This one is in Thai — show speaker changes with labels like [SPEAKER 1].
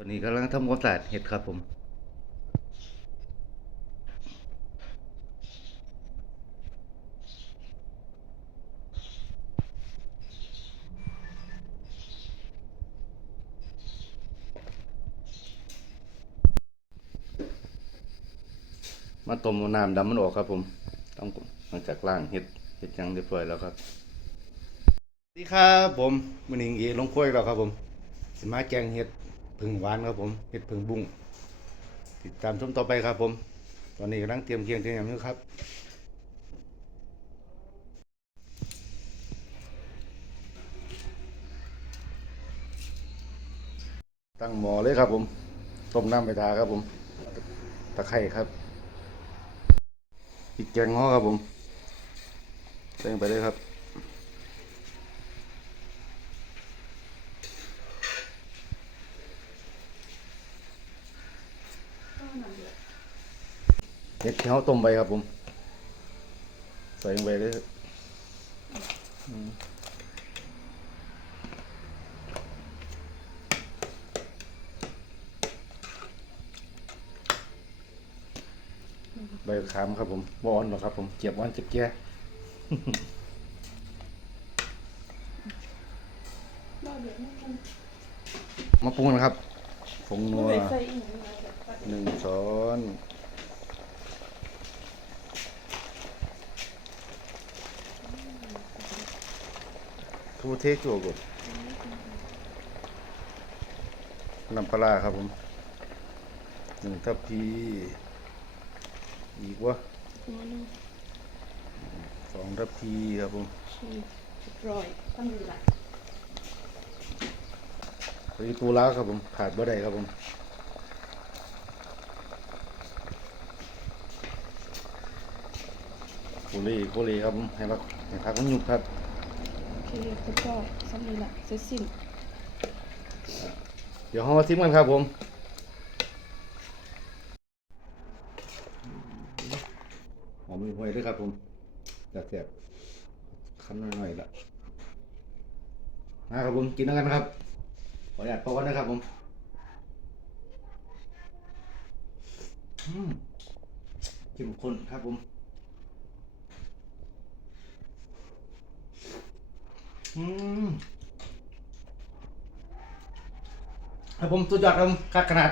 [SPEAKER 1] ตอนนี้กำลังทำความสะอาดเห็ดครับผมมาต้มน้ำดำมันออกครับผม ต้องหลังจากล้างเห็ดเห็ดยังเรียบร้อยแล้วครับสวัสดีครับผมมันอิงเอลงครัวยแล้วครับผม สิมาแกงเห็ด ผึ่งหวานครับผมเห็ดผึ่งบุ้งติดตามชมต่อไปครับผม ตอนนี้กำลังเตรียมเคียงเตรียมอย่างนี้ครับตั้งหม้อเลยครับผมต้มน้ำไปทาครับผม ตะไคร้ครับพริกแกงง้อครับผมใส่งไปเลยครับ เห็ดที่เขาต้มไปครับผม ใส่ลงไปเลยอืมใบขามครับผมบอนหรอกครับผมเจียบหวานเจ็บแก่
[SPEAKER 2] บ่เดือดไม่ทัน
[SPEAKER 1] มาปรุงนะครับผงนั
[SPEAKER 2] บ่
[SPEAKER 1] ว
[SPEAKER 2] ได้ใส่อีหยังมาแบบว่า
[SPEAKER 1] หนึ่งช้อน ทูเทจั่วกดน้ำปลาร้าครับผมหนึ่งทัพพีอีกวะ
[SPEAKER 2] หัวหนึง
[SPEAKER 1] สองทัพพีครับผม
[SPEAKER 2] ชีสเรียบร้อยตั้งอยู่ละ
[SPEAKER 1] ปรีปูร้าครับผมขาดบ่ได้ครับผมโคลีโคลีครับผมให้พักให้พักมันหยุบครับ
[SPEAKER 2] โอ เคเรียบร้อยซ้ำนี่ละเสร็จสิ้น
[SPEAKER 1] เดี๋ยวเรามาทิมกันครับผมหอมมีหวยด้วยครับผมจัดแสบคั้นหน่อยๆละนะครับผมกินแล้วกันครับขออนุญาตพอกันนะครับผมอืมเข้มข้นครับผม อืมครับผมสุดยอดครับขนาด